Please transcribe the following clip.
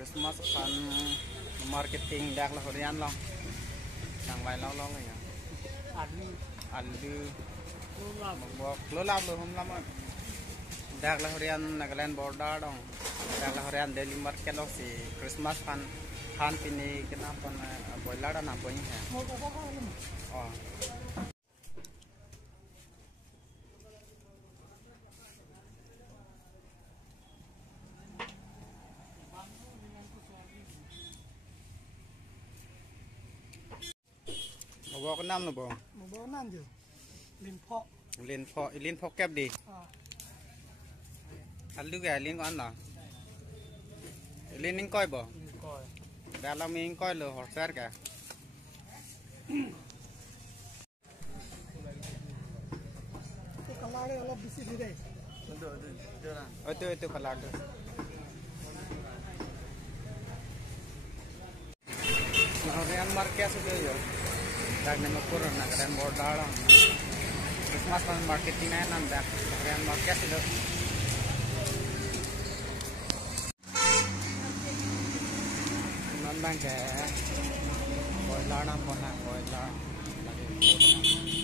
Christmas fan marketing dak lah horian long sang vai long long ya alu bok lo lam lo hum lam dak lah horian Nagaland border dong dak lah horian Delhi market lo si Christmas fan fan pini kenapa boiler dan apa ini ya oh bawa ke enam lo bang bawa enam je lin pok kep di alu ke lin ko an lin ning koi bo dalam ing koi lo horser ka itu kalare olah bisi di deh itu kalar tu horian market sudah yo dak nama kurang Nagaland border dong Christmas fan marketing na nan dak horian market sudah non bang ke boiler na pona boiler lagi